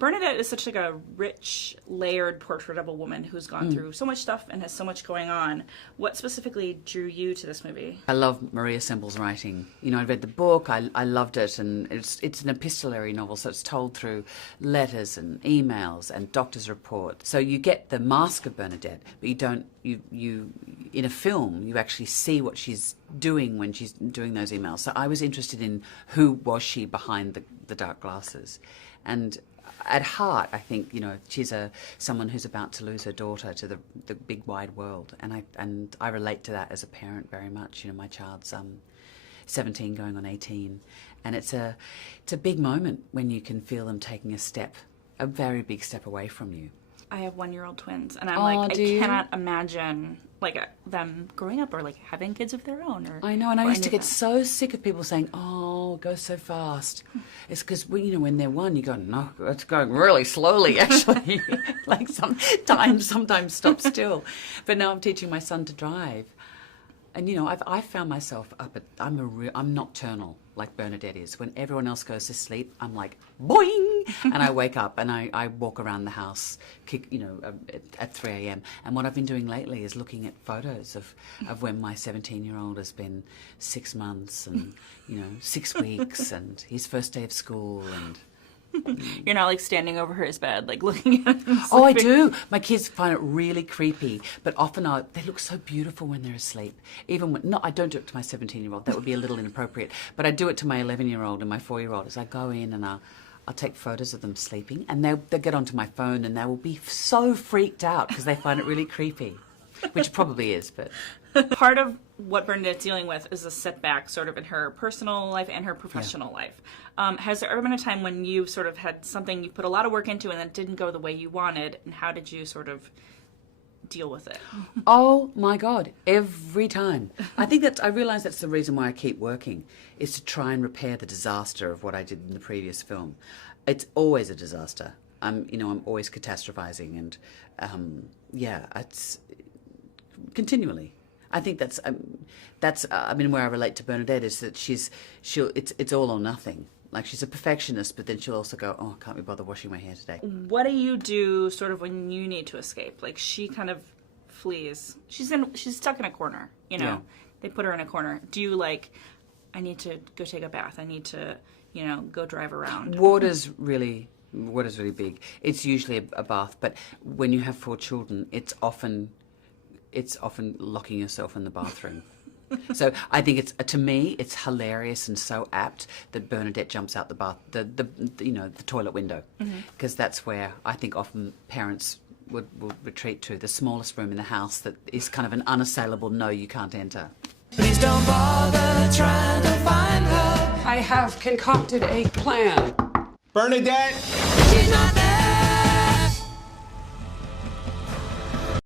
Bernadette is such like a rich, layered portrait of a woman who's gone through so much stuff and has so much going on. What specifically drew you to this movie? I love Maria Semble's writing. You know, I read the book, I loved it, and it's an epistolary novel, so it's told through letters and emails and doctor's reports. So you get the mask of Bernadette, but you don't, you in a film, you actually see what she's doing when she's doing those emails. So I was interested in who was she behind the dark glasses. And at heart, I think, you know, she's someone who's about to lose her daughter to the big wide world, and I relate to that as a parent very much. You know, my child's 17 going on 18, and it's a big moment when you can feel them taking a very big step away from you. I have 1-year-old twins, and I'm I cannot imagine them growing up or having kids of their own. I know, and I used to get so sick of people saying, "Oh, it goes so fast." It's because when they're one, you go, "No, it's going really slowly." Actually, sometimes stop still. But now I'm teaching my son to drive, and you know, I've found myself I'm nocturnal like Bernadette is. When everyone else goes to sleep, I'm like boing, and I wake up and I walk around the house, at 3 a.m. And what I've been doing lately is looking at photos of when my 17-year-old has been 6 months and 6 weeks and his first day of school and. You're not standing over his bed, looking at him. Oh, I do. My kids find it really creepy, but often they look so beautiful when they're asleep. Even when, I don't do it to my 17-year-old. That would be a little inappropriate. But I do it to my 11-year-old and my 4-year-old. As I go in and I'll take photos of them sleeping, and they'll get onto my phone and they will be so freaked out because they find it really creepy, which probably is, but. Part of what Bernadette's dealing with is a setback sort of in her personal life and her professional life. Has there ever been a time when you sort of had something you put a lot of work into and it didn't go the way you wanted, and how did you sort of deal with it? Oh my God, every time. I realise that's the reason why I keep working, is to try and repair the disaster of what I did in the previous film. It's always a disaster. I'm always catastrophizing, and it's continually. I think that's where I relate to Bernadette is that it's all or nothing. She's a perfectionist, but then she'll also go, "Oh, can't be bothered washing my hair today." What do you do sort of when you need to escape? She kind of flees. She's stuck in a corner, Yeah. They put her in a corner. Do you I need to go take a bath. I need to, go drive around. Water's really big. It's usually a bath, but when you have 4 children, it's often locking yourself in the bathroom. So I think to me it's hilarious and so apt that Bernadette jumps out the toilet window, because that's where I think often parents will retreat to, the smallest room in the house that is kind of an unassailable no, you can't enter. Please don't bother trying to find her. I have concocted a plan. Bernadette! She's not there.